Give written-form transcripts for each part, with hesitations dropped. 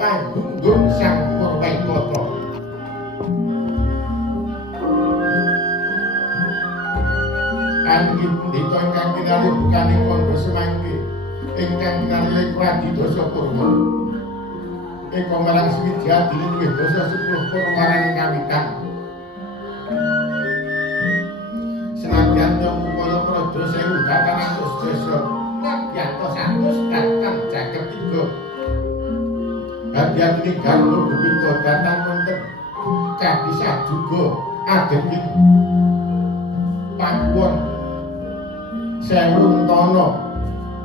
panggung sang Purwaikota. Anggi pundhita ingkang kinarya bukaning kandha semangke ingkang kinarya Kradi Dasa Purwa. Eka marang Swidyadi luwih dasa 10 purwaning kawitan. Senadyan yang upaya praja sewu datang atus desa nadyanto 100 datang jagat 3. Hadiyatine garwa bubita datang wonten kabisa juga adeking pakuwon sewu tono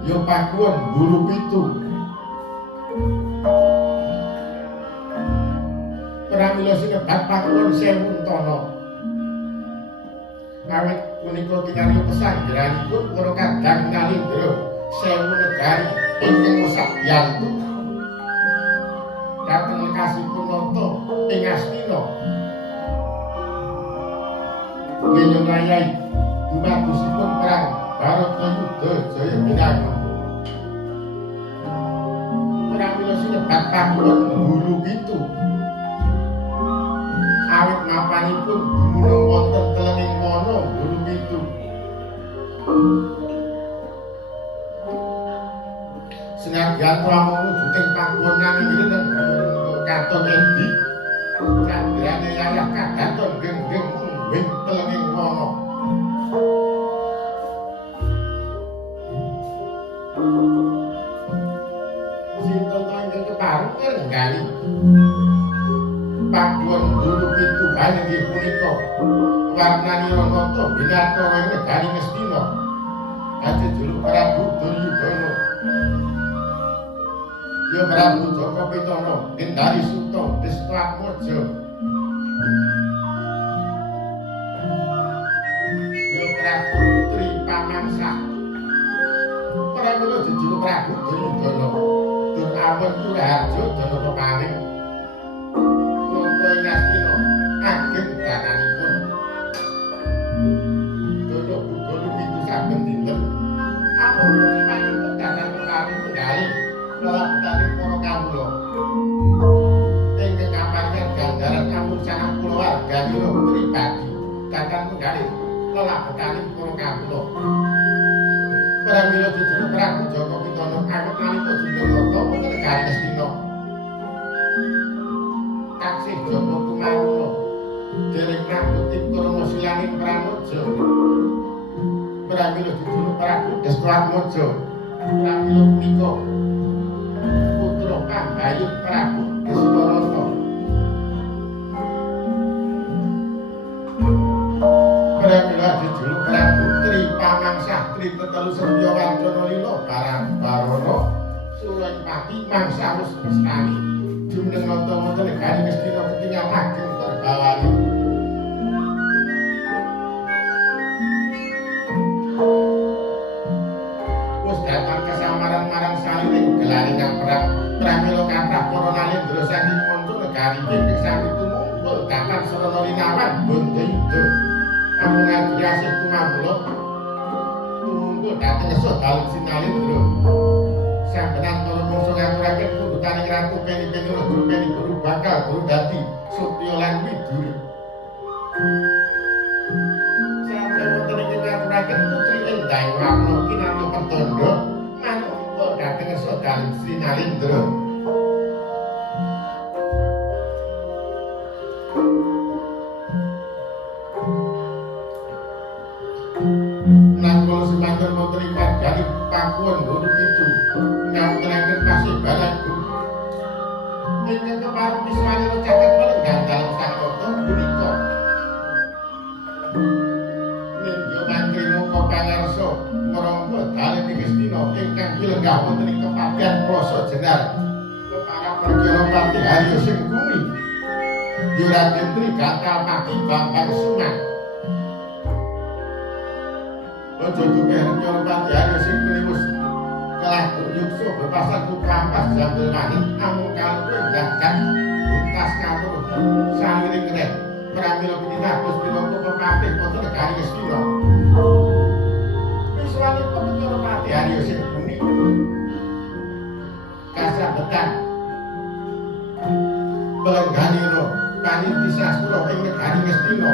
ya pakuwon guru pitu. Pramila sinebat pakuwon sewu tono. Awit punika kinarya pesanggeranipun para kadang nalindra sewu negari ingkang Musabyantu dhateng lekasipun nata ing Astina. Nyenyayai dumadosipun perang Baratayuda Jaya Binangun. Pramila sinebat pakuwon guru pitu. Awit mapanipun dumunung wonten telenging wana guru pitu. Senadyan pramana wujuding pakuwon nanging reneng katon endi candrané yayah kadaton genggeng mungging telenging wana. Sinten to ingkang kepareng nggali pakuwon guru pitu inggih punika warnani Ranata Binatara ing negari Ngastina. Ajejuluk Prabu Duryudana. Ya Prabu Jakapitana Gendari Suta Destratmaja. Ya Prabu Putri Pamangsa. Pramila jejuluk Prabu Duryudana. Dur awon Kuraharja dana peparing. Nata ing Astina ageng dananipun. Dana buga lumitu saben dinten. Amarga cimanipun dadan peparing tunggaling lelampaning para kawula. Ingkang kapanjen gandaran amun sangang kulawarganira pribadi dadan tunggaling lelampaning para kawula. Pramila jejuluk Prabu Jakapitana awit nalika Jendrawata wonten negari Astina. Taksih Joko Tumawulo dereng ngangguti krama silaning Pranaja. Pramila jejuluk Prabu Destratmaja. Pramila punika putra pambayut Prabu Destarata. Pramila jejuluk Prabu Tri Pamangsa Tri Tetelu Setya Wancana Lila Barang Barana Suling Pati Mangsa Wus Bestani jumeneng nata wonten negari Ngastina ketingal ageng terbawani. Wis datang kesamaran marang salining gelaning perang pramila kathah para nalindra saking manca negari ingkang sami tumungkul datang sarana linawan Bondayuda. Amung ngajasih kumawula tumungkul dhateng esa dalem sinalindra. Sampeyan para mangsa ngaturaken pundhutaning Ratu Peni-peni Raja Peni Guru bakal guru dadi Sutya lan Widuri. Sampeyan wonten ing ngaturaken putri Endang Warna kinarya Pertanda manungsa dhateng esa dalem sinalindra. Nangkala semanten wonten ing margani pakuwon guru pitu ngawontenaken pasibaran guru. Ingkang kepareng miswanira caket pelenggan dalem sang nata punika. Nindya mantri muka pangarsa ngrangga dalem ing Astina ingkang pilenggah wonten ing kepadyan Rasa Jenar. Kepara perkara Pati Harya sing kumi. Raden Trigatal Pati Bambang Sunan. Aja dupereng karo Pati Harya sing kumi wis kelah yuksa bepasan kukampas jambel manik amung kalih jagat tuntas kawruh saliring kret pramila pinados pinangka pepatih wonten negari Astina. Wiswanipun karo Pati Harya sing kumi kasabetan paniti sastra ing negari Ngastina.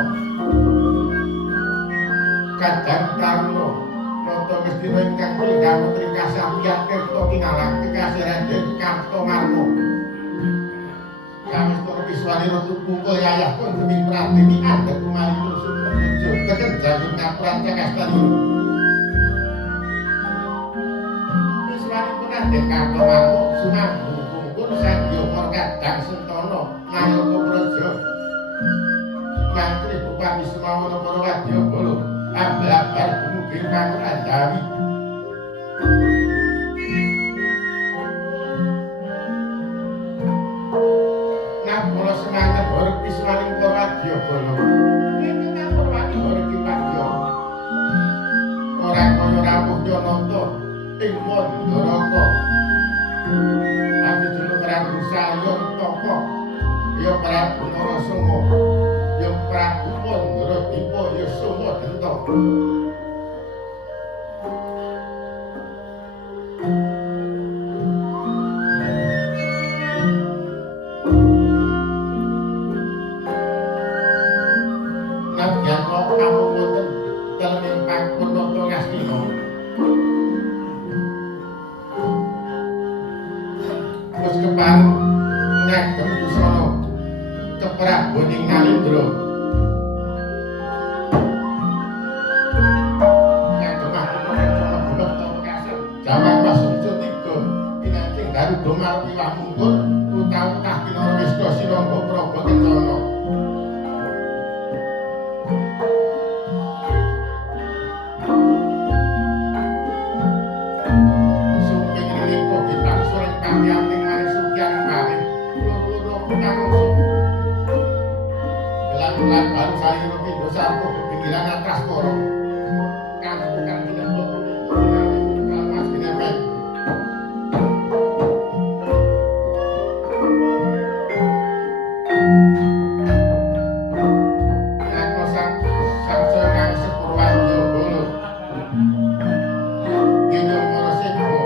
Kadang Taruna nata Ngastina ingkang kulingga putri kasapian tirta kingalang kekasih Raden Kartomarma. Kamistara Kiswanira pungkul yayah pun demi Pratini andhek kumalipun Sutraja teken jalur ngapuran Cakastanira. Kiswanipun Raden Kartomarma sumanggu pungkul Sandyamara kadang Sentana Nayaka Praja. Mantri Bupati Semawana para Wadyabala abal-abal dumugi Pangrandawi. Kula semanten horeg pismaning para wadyabala. Niki kampun wani horeg wadya. Ora kaya rawuh Yanata ing Mandaraka. Abi dulu Prabu Salyon Tapa, ya Prabu Narasoma, ya Prabu Mandaradipa, ya Somadenta. Prabuning Nalindra yang gemah kemudian bulog tau kasar jaman Wasuja 3 kinanjing Garuda Marti Wamungkur utah-utah kinara Wisna Sinangga Praba Kencana. Sumping nika dipangsuring pamiyamting maring Sukyan maring loro-loro pinangsa lan baru salira pindha sarta pepinggiran atas koro kang dinepot kalmas dinepet Natma sang sepur Wadyabala Genyong Marasekha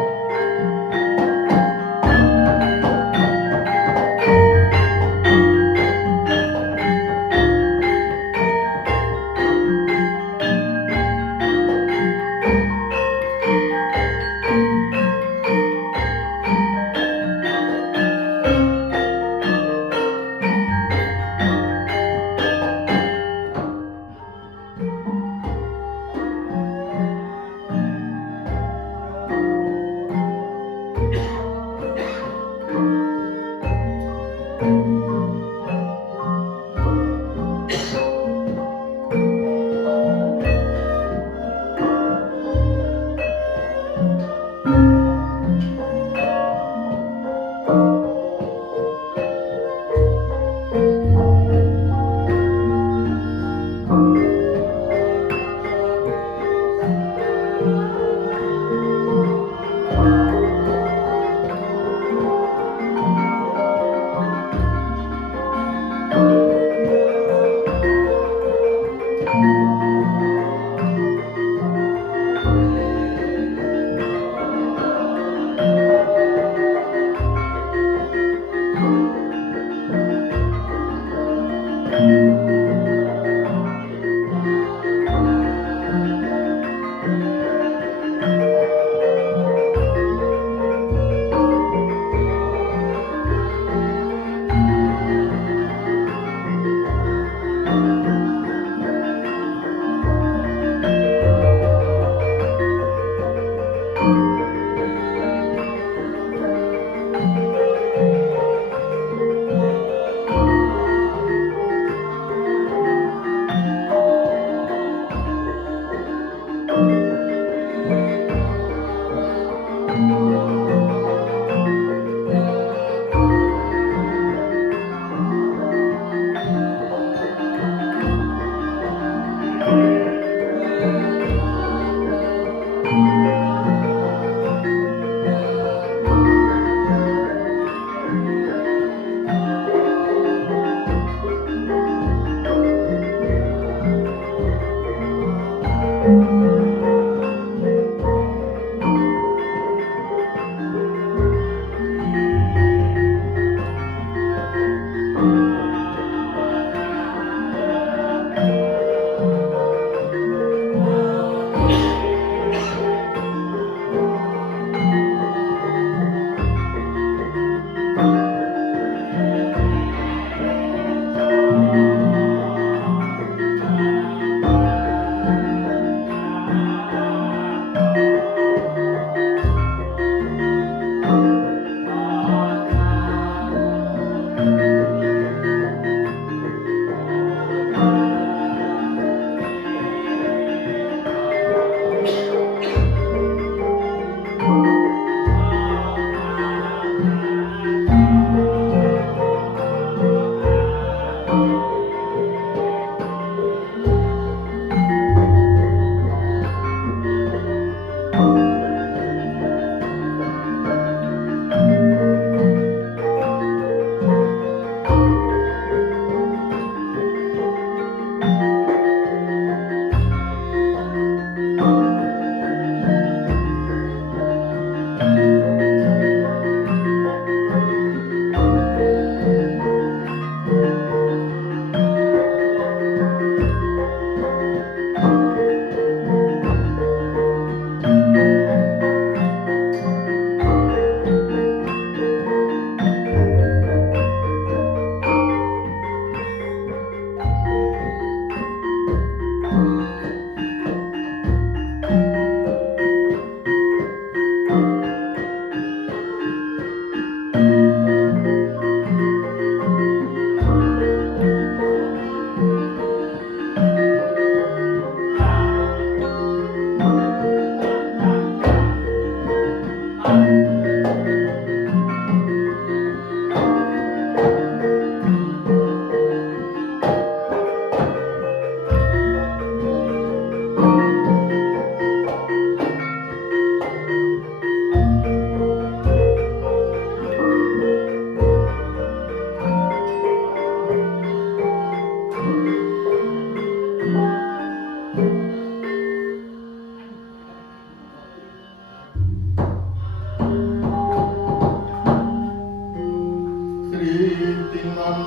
putri tinon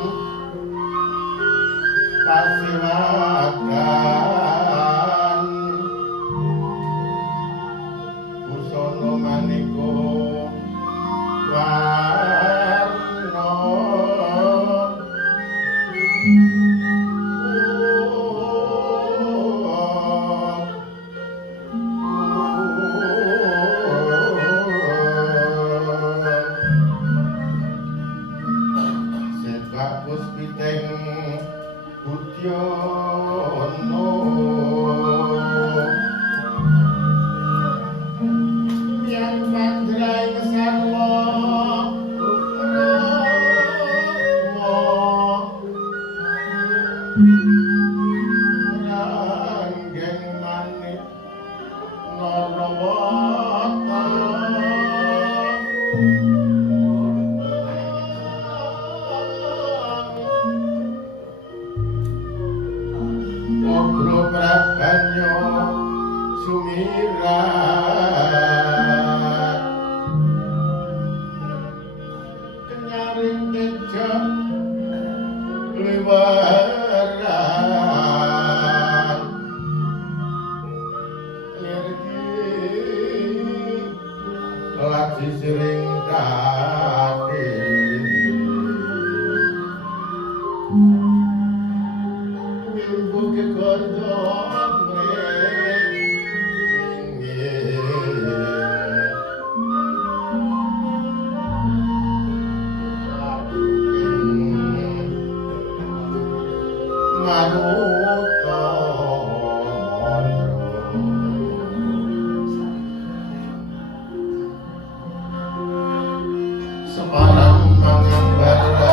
pasiwakan busana maneka warna puspiteng Budyono yang pandrai sarwa ranggeng manik Narawata Obro prabanyo sumirat kenyaring tejo liwaran lirgi lagi sering kaki Wilbuke kodok Semarang mangambara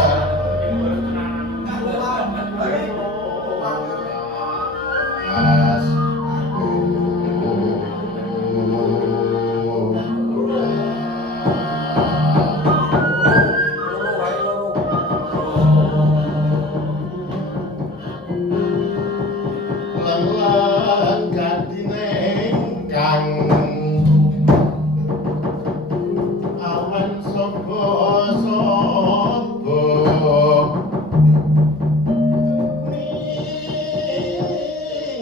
as lelan kadineng kang awan sapa-sapa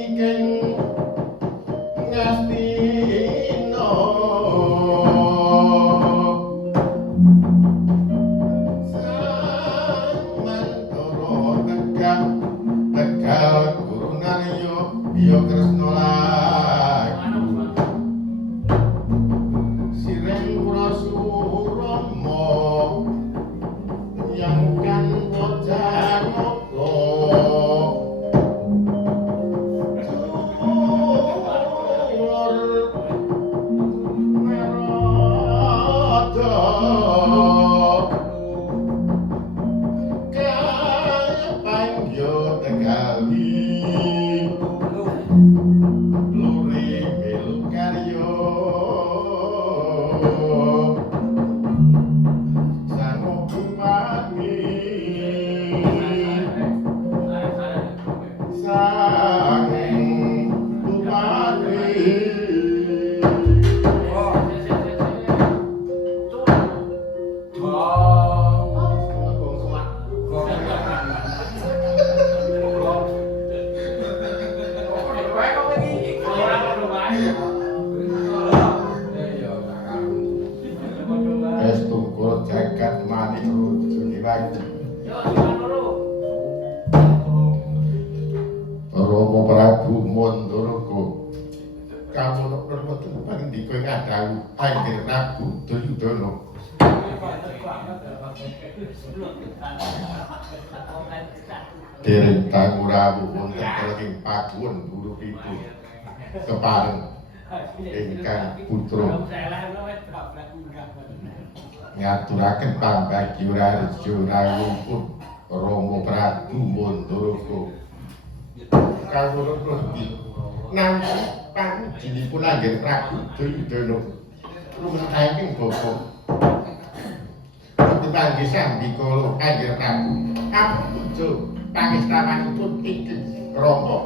nikeng ngastina samantara tegal gurunaryo ya kresna lagu sireng prasurama yang kan wajanaka merada kapangyo tegali luri melu karyo sango kumani sanging kumani Estungkul jagat manik rujuni wajib Rama Prabu Mandaraga kamu mboten pandika ngadawu Angger Prabu Duryudana dereng tangurawuh wonten kelenging pakuwon burukipun kepareng ingkang putra ngaturaken pambagya raharja rawuhipun Rama Prabu Mandaraga kawula pundi nampi panjenenganipun Angger Prabu Duryudana rumekaking bapa panggih sambikala Angger Prabu apuja pangestawan inggih Rama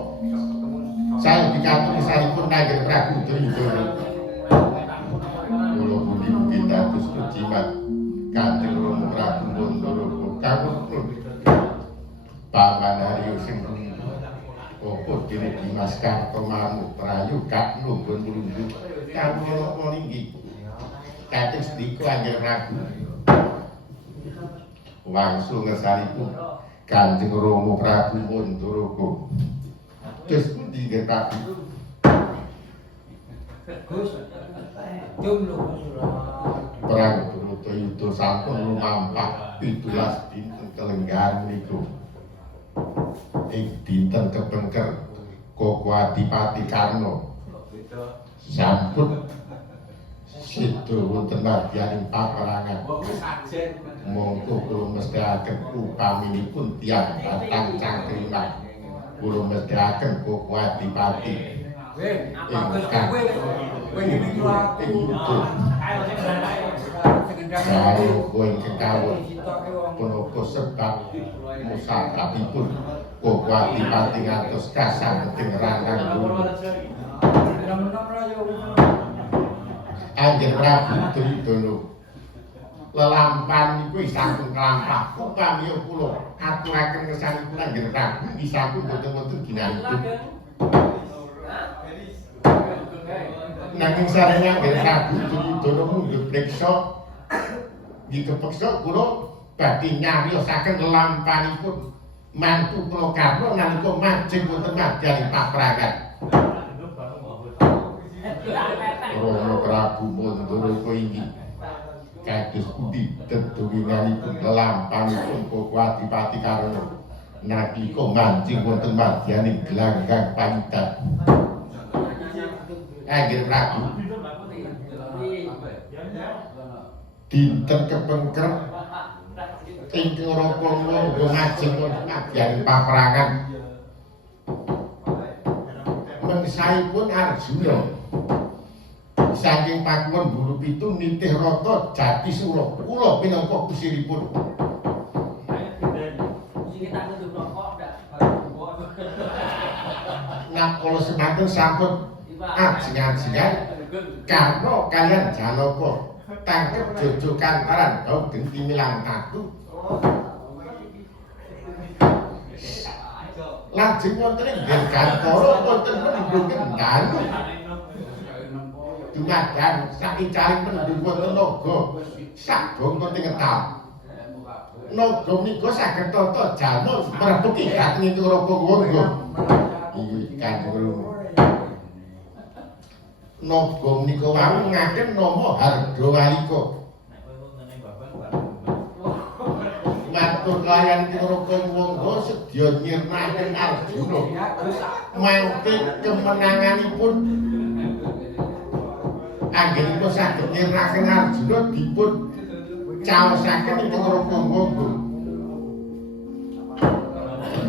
saya dikatulisanipun Angger Prabu Duryudana kula pundi mugi dados pejimat Kanjeng Rama Prabu Mandaraga Kamu Pamanaryo sing opo dene Dimas Kartomamu prayu gak numbun mulunggu kamu napa niki kados dika Kanjeng Prabu wangsul ngesanipun Kanjeng Rama Prabu Mandaraka terus pundi nggih Prabu Gus jumlah perang Bharatayuda sampun lumampah 17 dinten kelenggahan niku ing dinten kepengker Koko Adipati Karna sampun seda wonten madyaning paperangan monggo kula mestakaken upaminipun tiyang batang cangkriman kula mestakaken Koko Adipati ingkang karo kowe kekawon punapa sebab musakapipun Koko Adipati ngantos kasambeting ranang kula Kanjeng Prabu Duryudana lelampahan niku sampun kelampah upami kula aturaken ngersanipun Kanjeng Prabu sampun boten-boten ginanipun nanging sareng Kanjeng Prabu Duryudana mundhut preksa dikepeksa kula badhe nyariosaken lelampahanipun mantu kula Karna nalika majeng wonten madyaning paperangan Rama Prabu Mandaraka inggih kados pundi dedunginganipun lelampahanipun Koko Adipati Karna nalika manjing wonten madyaning gelanggang panyudan Kanjeng Prabu dinten kepengker ingkang rapa monggo majeng wonten madyaning paperangan mengsaipun Arjuna saking pakuwon Buru Pitu nitih rata Jatisura kula pinangka kusiripun nakala semanten sampun ajeng-ajengan Karna kaliyan Janaka tangkep jojokan aran bau genti milang tatu lajeng wonten ing Gantara wonten penduduk Kendhanu dumadang sakicaring penduduk wonten naga sabong wonten ngetal naga menika saged tata jalma mrebeki dhateng ing Raka Wangga iki Kanjeng naga menika wau ngaken nama Hardawalika matur kaliyan Raka Wangga sedya nyirnaken Arjuna mangke kemenanganipun anggenipun saged nyirnaken Arjuna dipun caosaken ing Raka Wangga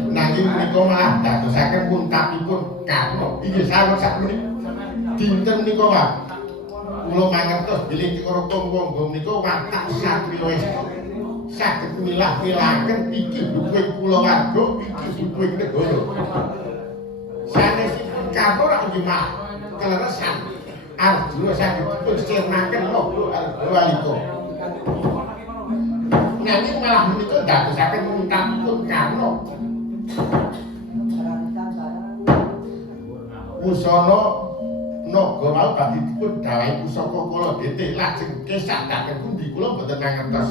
nanging menika malah dadosaken puntapipun Karna inggih sampun sakmenika dinten menika wae kula mangertos bilih Raka Wangga menika watak satriya saged milah-milahaken iki duduhing kulawarga iki duduhing negara sanesipun Karna rak nggih mah kaleresan Arjuna saged dipun sirnaken naga Hardawalika nanging malah menika dadosaken puntapipun Karna pusana naga wau badhe dipun dawuhi pusaka kala detik lajeng kesah dhateng pundi kula mboten mangertos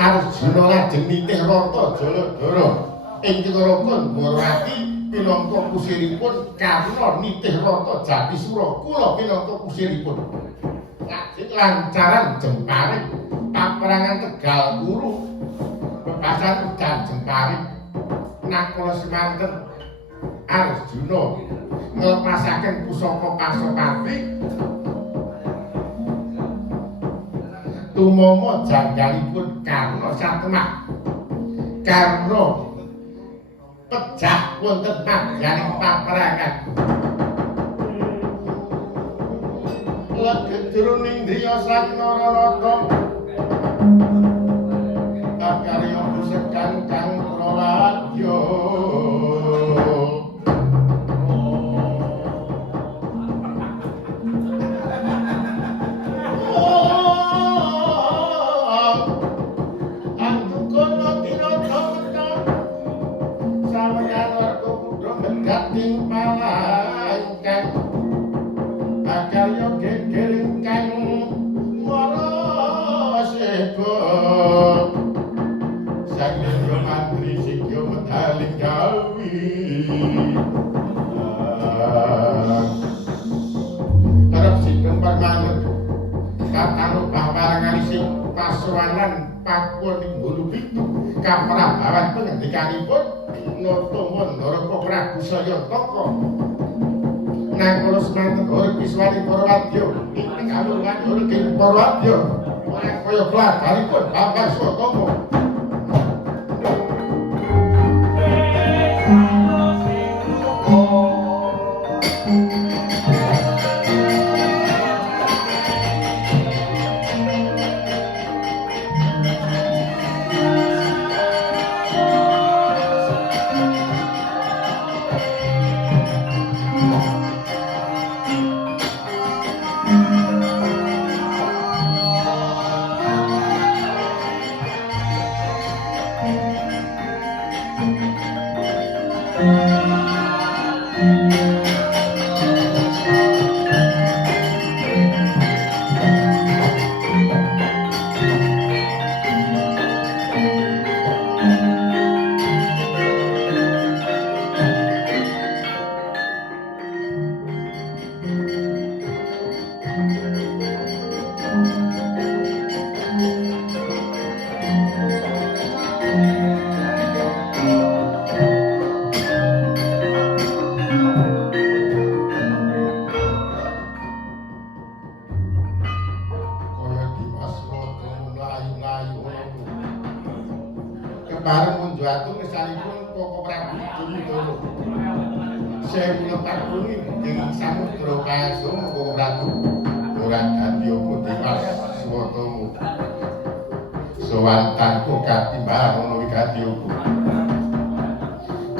Arjuna lajeng nitih rata Jaladara ingkang Raka Dwarawati pinangka kusiripun Karna nitih rata Jatisura kula pinangka kusiripun lajeng lancaran jemparing paperangan Tegal Kuru bebasan udan jemparing nakala semanten Arjuna nglepasaken pusaka Pasopati tumama janggalipun Karna satemah Karna pejah wonten madyaning paperangan leged jroning driya Saknararata karya pusekan kang praladya permanent katano baparangan sing pasowanan pakuwon ing Hulu Pitu kaprabawan pengendikanipun nata Mandara Prabu Sayantaka nang kula semanten urip iswaning para wadya ing kalungan urip ing para wadya ora kaya kladaripun Bapak Swatama.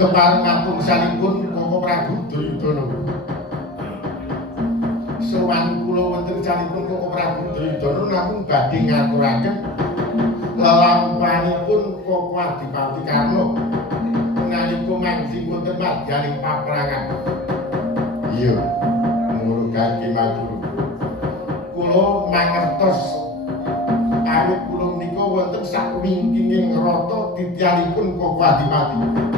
Kepareng ngatung salipun Koko Prabu Duryudana. Sowan kula wonten salipun Koko Prabu Duryudana namung badhe ngaturaken lelampahanipun Koko Adipati Karna nalika manjing wonten madyaning paprangan. Iya, murugaken matur. Kula mangertos awit kula menika wonten sakwingkinging rata tityanipun Koko Adipati.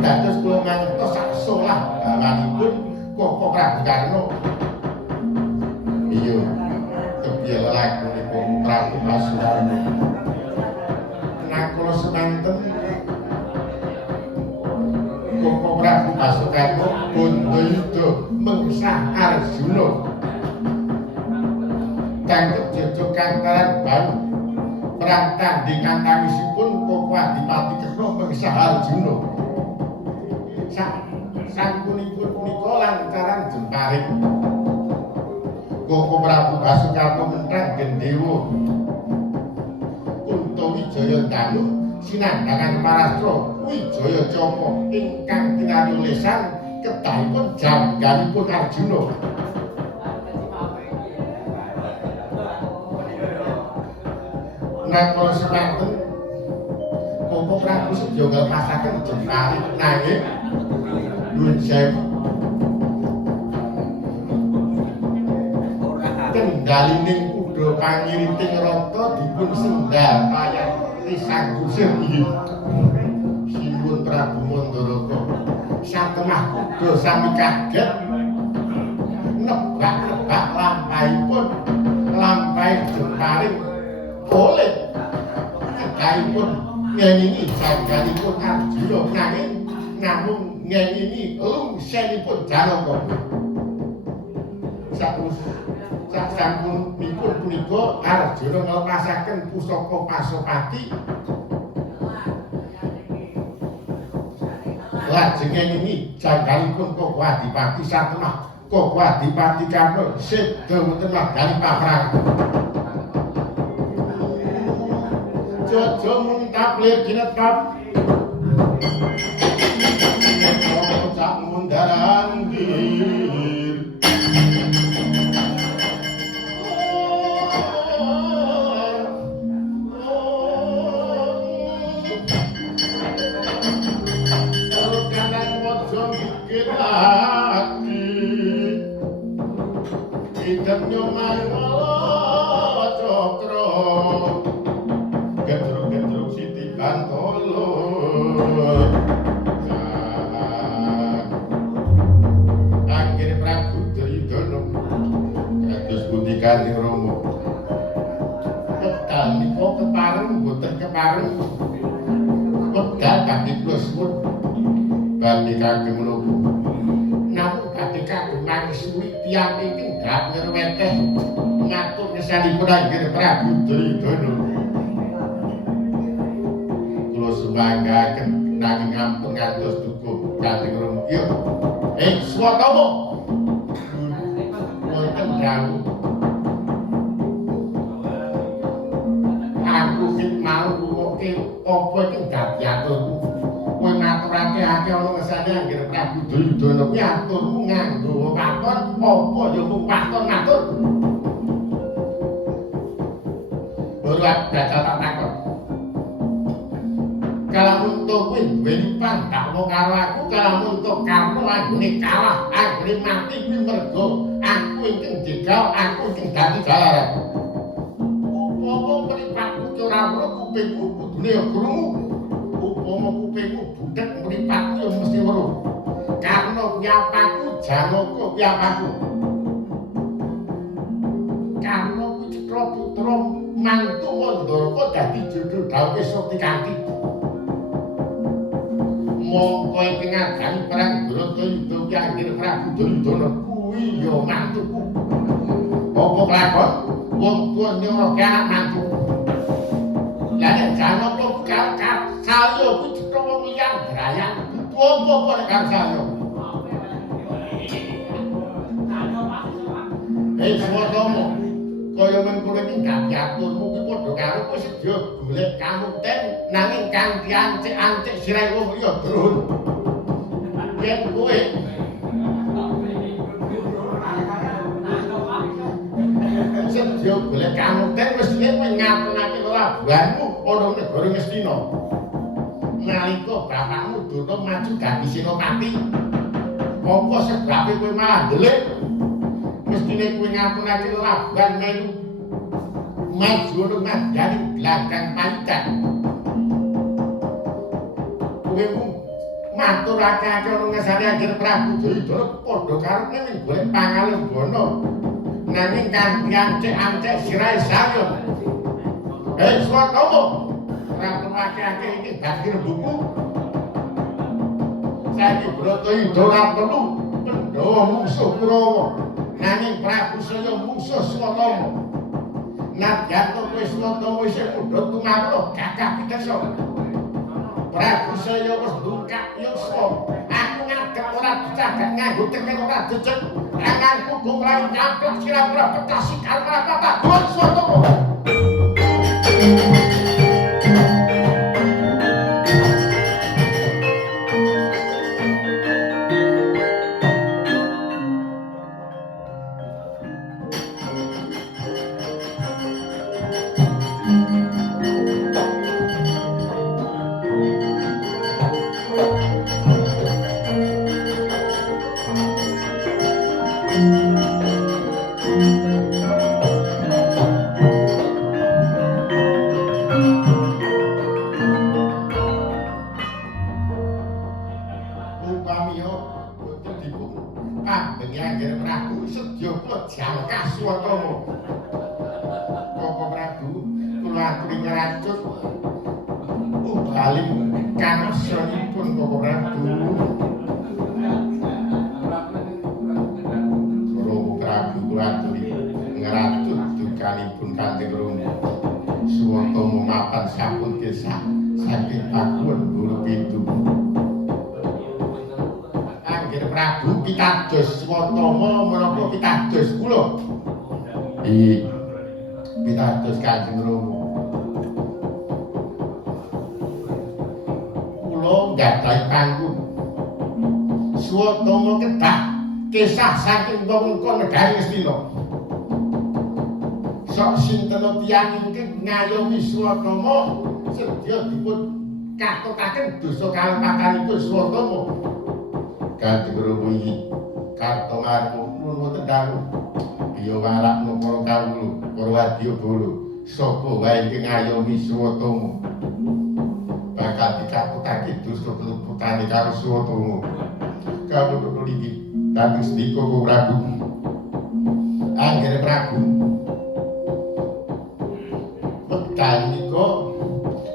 Dados kula mangertos sak solah dalanipun Koko Prabu Karna. Iya, kepiye lakunipun Prabu Basudarma. Nah kula semanten Koko Prabu Basudarma Bondayuda mengsah Arjuna. Kang kejojo kantaran baru perang tanding antawisipun Koko Adipati Karna mengsah Arjuna. Sasampunipun punika lantaran jemparing Koko Prabu Basudarma mentrang Gendhewa Kuntawijaya Danu sinandhangan Parastra Wijaya Caka ingkang tinanulesan kedahipun jangganipun Arjuna. Nakala semanten Koko Prabu sedya nglepasaken jemparing nanging nuwun sewu kendalining kuda pangiriting rata dipun sendal kaya risang kusir inggih sinuwun Prabu Mandaraka satemah kuda sami kaget nebak-nebak lampahipun lampahe jemparing oleh kedahipun ngenini jangganipun Arjuna nanging namung ngenini lungsenipun Janaka. Sasampunipun punika Arjuna nglepasaken pusaka Pasopati. Lajeng ngenini jangganipun Koko Adipati satemah Koko Adipati Karna seda wonten madyaning paprangan. Jojo muntaplir jinetap cak mundaran dir kanan mojo mikir hati idem nyomar malah cokro gedruk-gedruk Siti Bantolo Anggir Prabu Duryudana kados pundi Kanjeng Rama. Wekdal nika kepareng mboten kepareng. Wekdal badhe kula suwun badhe kagem menapa. Namun badhe kagem mangsuwi tiyang ingkang dhat ngerweteh ngatur kesanipun Anggir Prabu Duryudana. Kula sembanggaken nanging ampun ngantos duka Kanjeng Rama. Iya. Swatama. Wonten dawuh. Aku sing mau ruwoke apa iki dadi aturku. Kowe maturake akeh ana ngesane Anggir Prabu Duryudana kuwi aturmu nganggo waton apa ya mung waton matur. Ora dadak tak takon. Kalau untuk kuwi duweni pandhawa karo aku, kalau untuk kamu anggone kalah, anggone mati kuwi mergo aku ingkang digal, aku ingkang dadi jalaran. Upama mripatku ki ora weruh kupingku kudune ya krungu. Upama kupingku budhek mripatku ya mesti weruh. Karena kuwi apaku, Janaka kuwi apaku. Karena kuwi Citra putra mantu Mandharaka dadi judul dawuhe Suktikanti. Mongko ing ngadani perang Bratayuda ki Anggir Prabu Duryudana kuwi ya mantuku. Apa kelakon wong tuwa nyoroke anak mantu. Lah nek Janaka karo saya kuwi cetha wong liyan grayan. Apa nek karo saya? Swatama kaya mengkono iki dadi aturmu kuwi padha karo kowe sedya golek kamuten nanging kanthi ancik-ancik sirahe wong liya drun. Yen kowe sedya golek kamuten mestine kowe ngapunake lelabuhanmu ana negara Ngastina. Nalika bapakmu Dutta maju dadi senopati, apa sebabe kowe malah ndelik? Mestine kowe ngapunake lelabuhan melu maju ana ngadani glagang paikan. Kowe mung maturake akeh ana ngesane Anggir Prabu Duryudana padha karo ning golek pangalembana. Nanging kanthi ancik-ancik sirahe saya. Swatama rapunake akeh iki dadi rembuku. Saiki Bratayuda ora perlu Pandhawa mungsuh Kurawa. Nanging Prabu saya mungsuh Swatama. Nadyan kowe Swatama isih mudha tumapra gagah pitesa. Prabu saya wis ndungkak yuswa. Aku ngadeg ora dicagak nganggo temen ora dicek. Tanganku gumrayu nyaplak sira-sira petasi karo apa-apa. Gon Swatama. Pitados Swatama menapa pitados kula? Pitados Kanjeng Rama. Kula nggadahi panggung. Swatama kedah kisah saking wewengkon negari Ngastina. Sok sinten tiyang ingkang ngayomi Swatama sedya dipun katutaken dosa kalepatanipun Swatama. Kanjeng Rama iki Kartomarma nuwun wonten dawuh. Biya warak para kawula, para wadyabala, sapa wae ingkang ngayomi Swatama bakal dikatutake dosa keluputane karo Swatama. Kawula niki dados dika Prabu. Anggere Prabu wekdal menika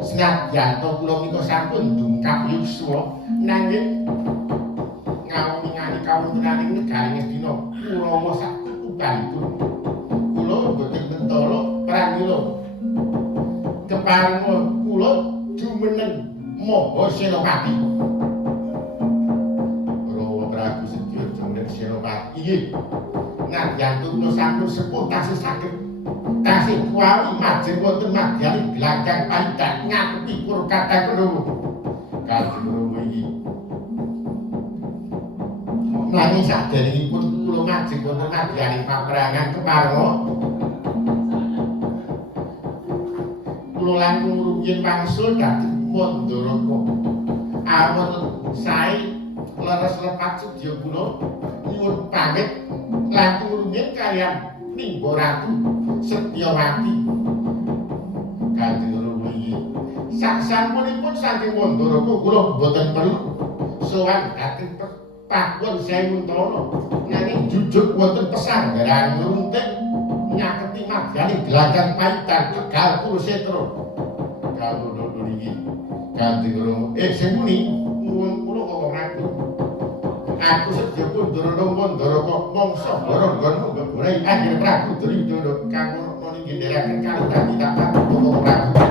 senadyan to kula menika sampun dungkap yuswa nanging ngawuningani kawontenaning negari Ngastina Kurawa sak tutupanipun kula boten mentala pramila keparenga kula jumeneng Maha Senopati Rawa Prabu sedya jumeneng Senopati inggih nadyan kula sampun sepuh tasih saged tasih kuwi majeng wonten madyaning glanggang palitan ngadepi Purkata Kurawa Kanjeng Rama iki nanging saderengipun kula majeng wonten madyaning paprangan keparenga kula langkung rumiyin wangsul dhateng Mandaraka awon sae leres lepat sedya kula nyuwun pamit langkung rumiyin kaliyan Nimba Ratu Setyawati Kanjeng Rama iki sasampunipun saking Mandaraka kula boten perlu sowan dhateng Pakuwon Sewuntara nanging jujuk wonten pesanggaran runting nyaketi madyaning glanggang paitan Tegal Kurusetra kawula niki Kanjeng Rama sing muni nuwun kula kok Ratu aku sedya pundhara Mandaraka mangsa Barangana Mbabulai Kanjeng Prabu Duryudana kanggo niki ndherekaken kalih tapak kok Prabu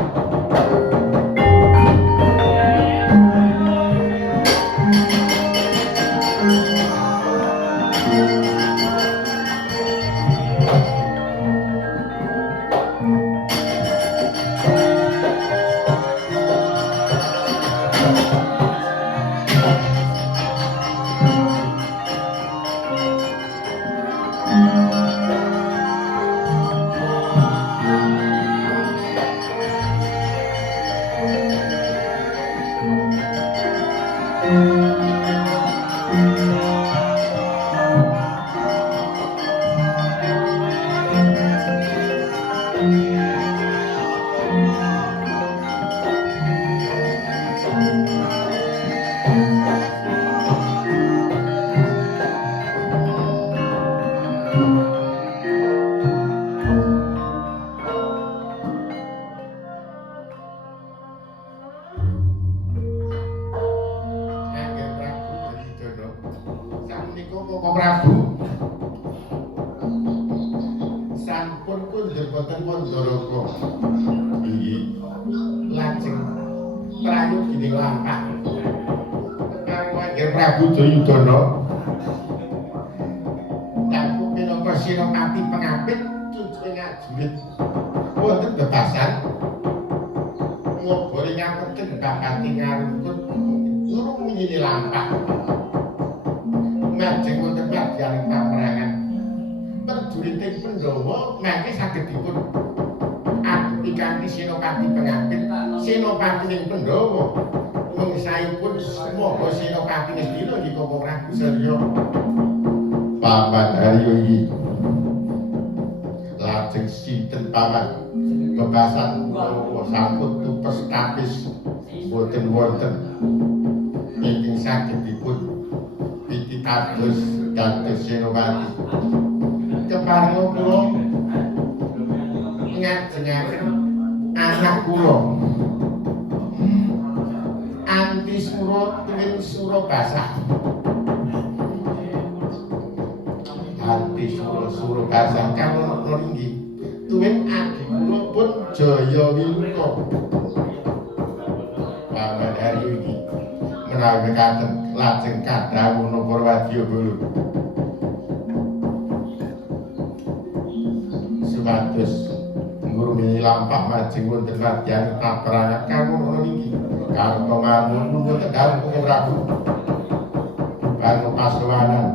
Prabu Duryudana daku minangka Senopati pengapit cucuking ajurit wonten bebasan ngobori ngapeten bapati ngarungkut urung menyini lampah majeng wonten madyaning paprangan perjuriting Pandhawa mangke saged dipun adupi kanthi Senopati pengapit Senopatining Pandhawa mengsaipun Maha Senopati Ngastina nggih Koko Prabu Salya paman Arya iki lajeng sinten paman bebasan kula sampun tupes tapis boten wonten ingkang saged dipun pititados dados Senopati keparenga kula ngajengaken anak kula anti sura tuwin sura basah anti sura basah kawula inggih tuwin adi kula pun Jaya Wiluka paman Arya iki menawi mekaten lajeng kadhawuh para wadyabala supados ngurungi lampah majeng wonten madyaning paprangan kawula inggih Karto ngamun nunggu tegal Koko Prabu Karno Pasewanan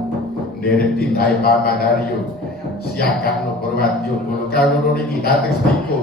nderek tindai paman Arya siaga no Purwadya kawula niki dhateng sedika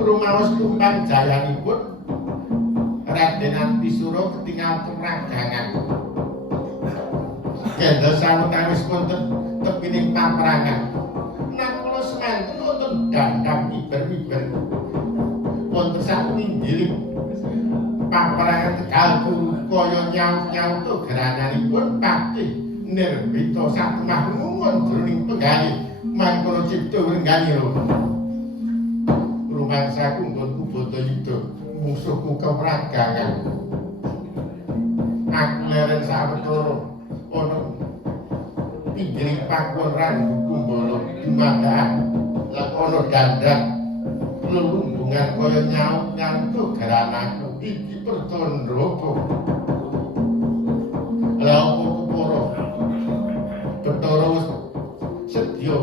rumaos tumpang jayanipun Raden Antisura ketingal kemragangan gendel sawetawis wonten tepining paperangan nang kula semanten wonten dandang miber-miber wonten satunggiling paperangan Tegal kaya nyau-nyau gerananipun Patih Nirbita satemah ngumun jroning penggalih mangkono cipta wrenggani rumangsa kunggonku Bhatayuda musuhku kemragangan aku leren sawetara ana pinggiring pakuwon Rangga Kumbala dumadakan lan ana dandang lelunggungan kaya nyau-nyau gerananku iki pertanda apa lha apa kepara Bathara wis sedya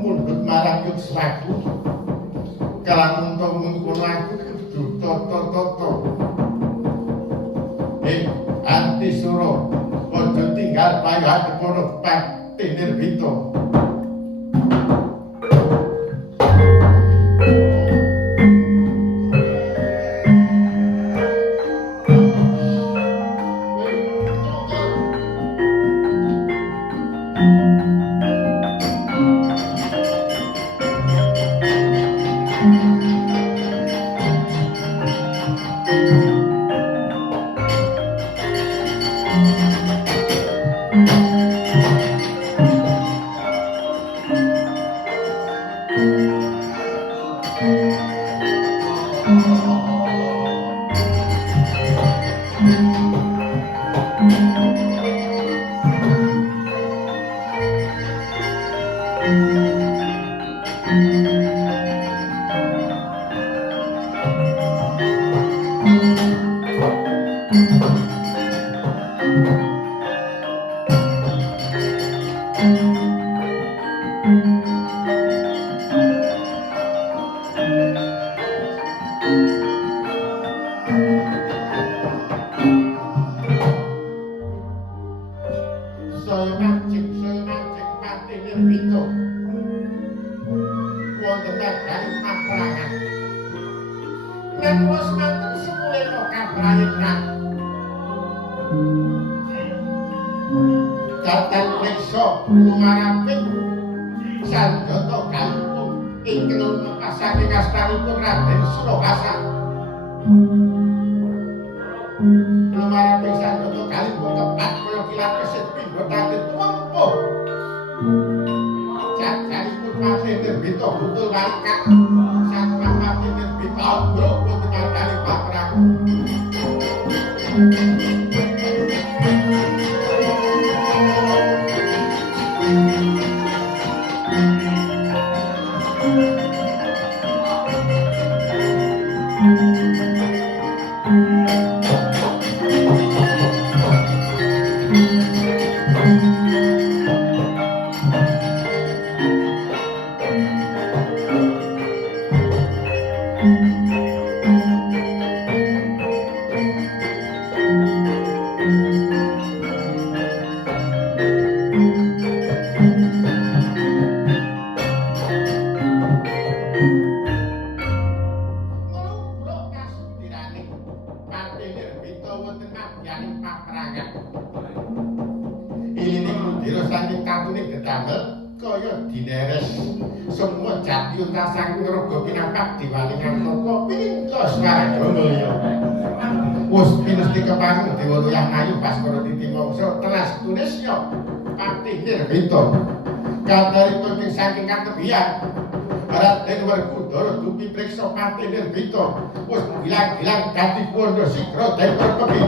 mundhut marang Yukswaku kalang untung mengkono aku kudu tata-tata Antisura aja tinggal payah kepono Patih Nirbita Patih Nirbita wis ilang-ilang dadi pundha sigra dadi pepi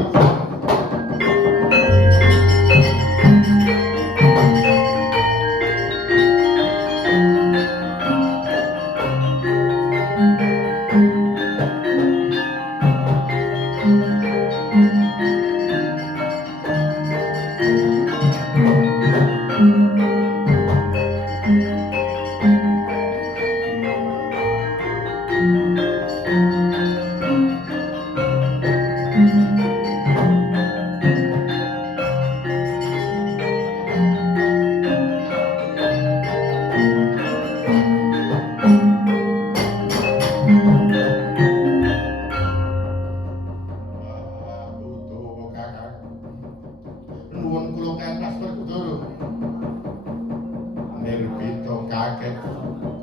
kaget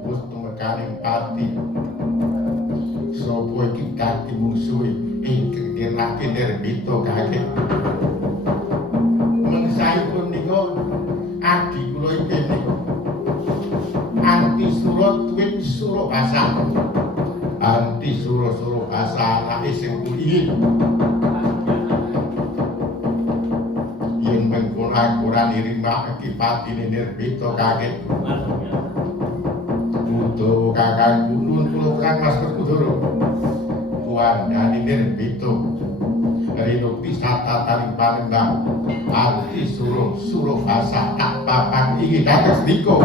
wis tumekaning pati sapa iki kaki mungsuhe ingkang dirake Nirbita kaget mengsaipun nika adi kula iki nika anti surat tuwin suruh basa anti suruh basa anake sing kuwi yen mengkono aku ora nirimakake patine Nirbita kaget Buto kakang kunun kula kang Mas Kudoro kuandani Nirbita rinukti sata taring panembang anti suruh basa tak papan iki dados nika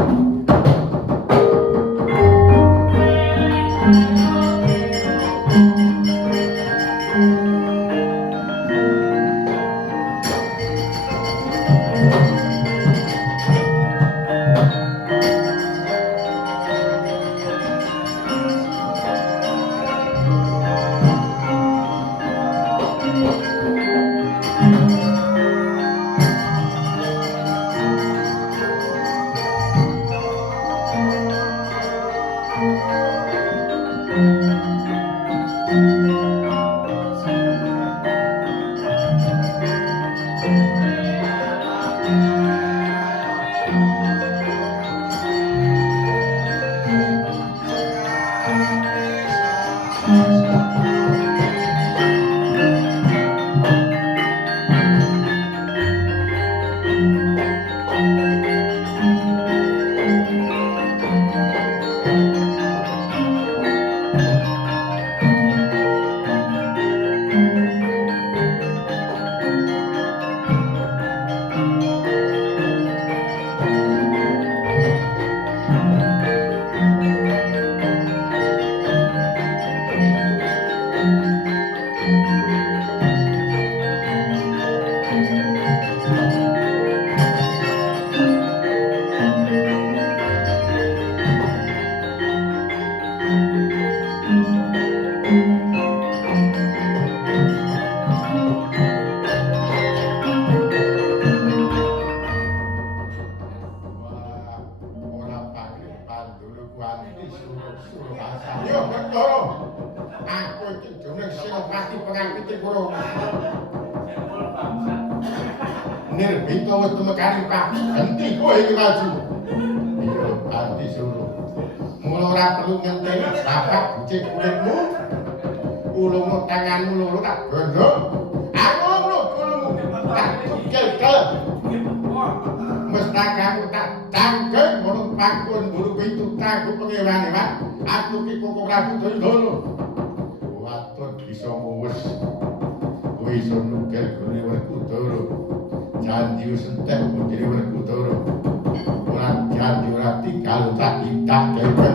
Nirbita wis tumekaning Pak henti kowe iki maju iya anti suruh mula ora perlu ngenteni bapak bucih kulitmu ulungmu tanganmu loro tak bondo aku lho kulmu tak cugel mestakamu tak cangkeng ngono pakun bulu pitu taku pengewane Pak aku ki Koko Prabu Dayudana waton bisa muwes kowe iso nugel gone Werkudara janji sentek putri Werkudara ora janji ora tinggal tak idak dhewe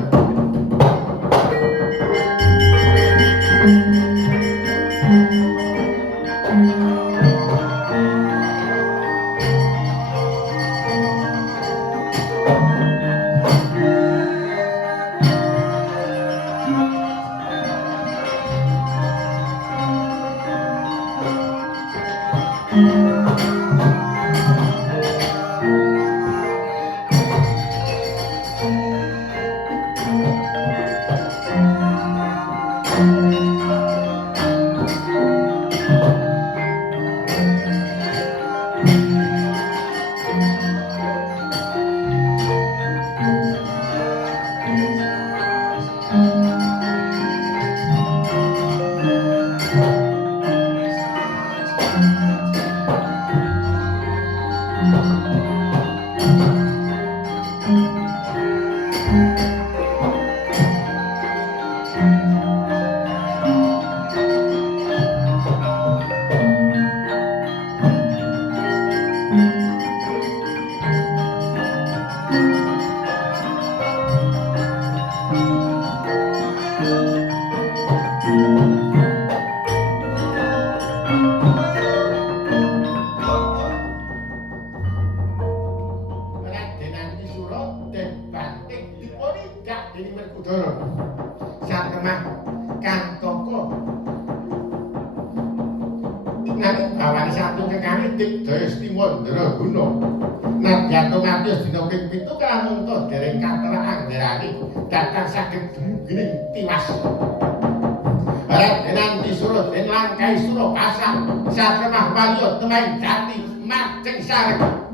jatuh mati dina ping 7 kalamun to dereng katera anggerani datang saged gening tiwas. Raden disuruh den langkai suruh pasang satemah balio temain jati maceng sareng.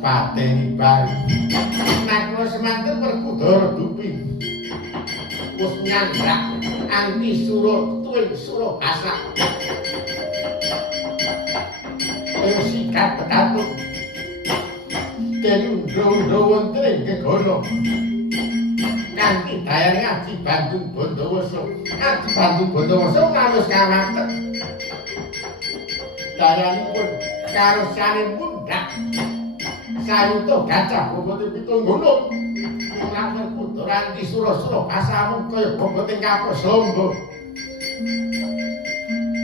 Pateni bari nek wis manten Werkudara dupi wis nyandrak anti sura tuwin sura asak sikat petatu den ndro wonten ing gegana kanthi daya ngaji Bandung Bandawasa ngaji Bandung Bandawasa ngantos kawanten dayanipun karo sane mundhak sayuta gajah bobote 7 gunung ora Werkudara anti sura-sura pasamu kaya bobote kapok sombo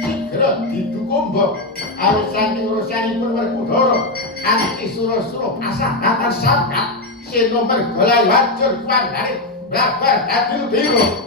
sigra didukumba awit saking urusanipun Werkudara anti sura-sura pasah datan sabrak sena mergolai wajur kuandare blabar dadi-diro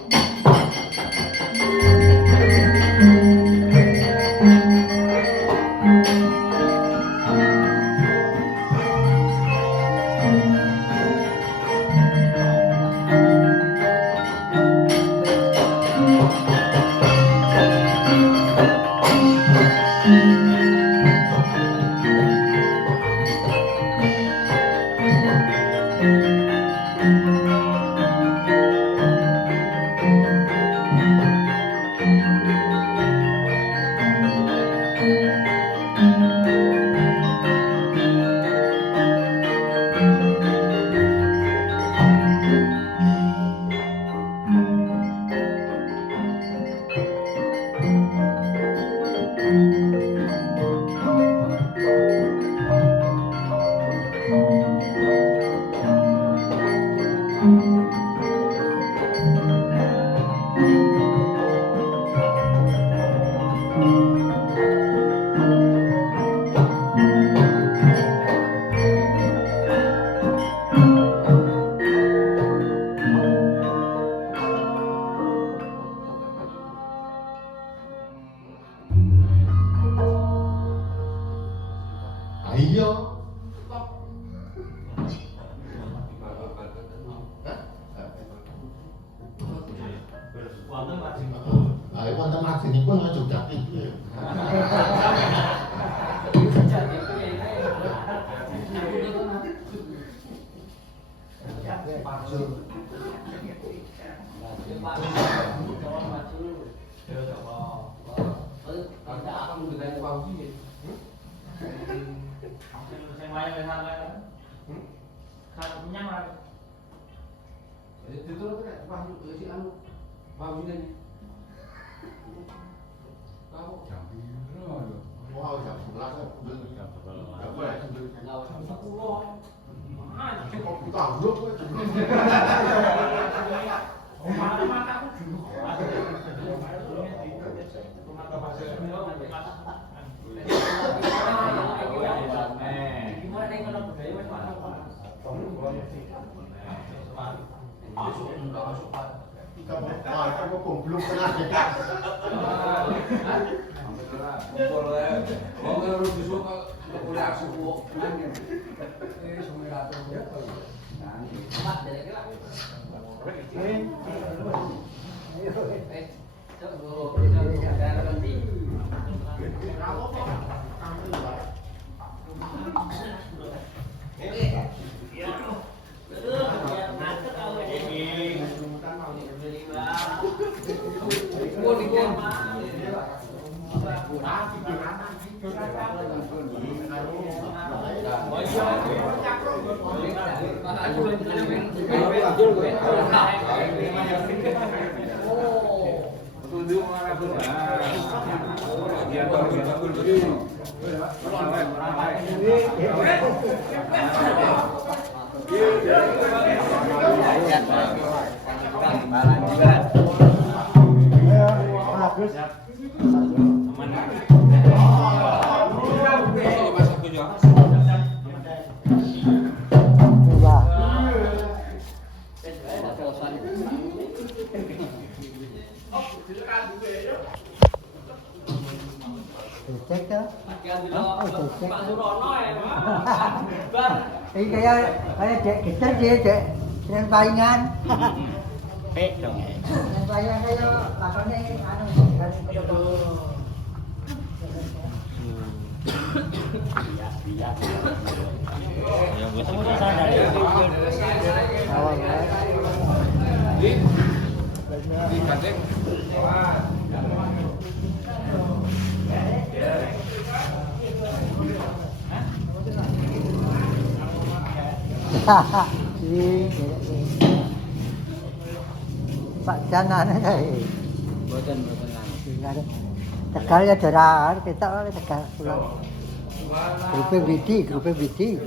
Oke. Cek tuh. Ini kayak kita cek yang palingan. Dong. Yang palingan kayak lakonnya anu Yang gue Pak Janan ini. Boten. Tegal ya jarak kita Tegal pulang. Grup BD.